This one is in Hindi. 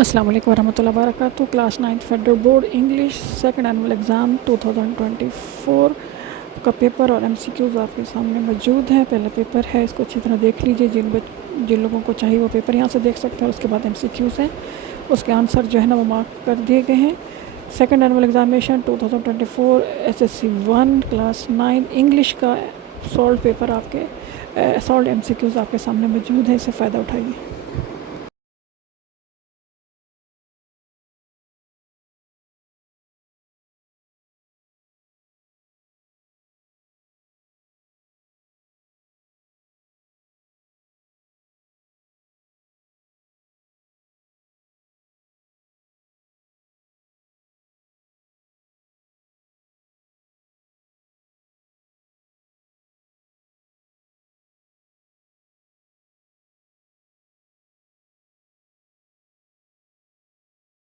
अस्सलाम वालेकुम वरहमतुल्लाहि वबरकातुहू। Class 9th federal board English second annual exam 2024 का पेपर और एमसीक्यूज़ आपके सामने मौजूद है। पहला पेपर है, इसको अच्छी तरह देख लीजिए। जिन लोगों को चाहिए वो पेपर यहाँ से देख सकते हैं। उसके बाद एमसीक्यूज़ हैं, उसके आंसर जो है ना वो मार्क कर दिए गए हैं। Second annual examination 2024 SSC 1 class 9 English का सॉल्व पेपर आपके सॉल्व एमसीक्यूज़ आपके सामने मौजूद है। इससे फ़ायदा उठाइए।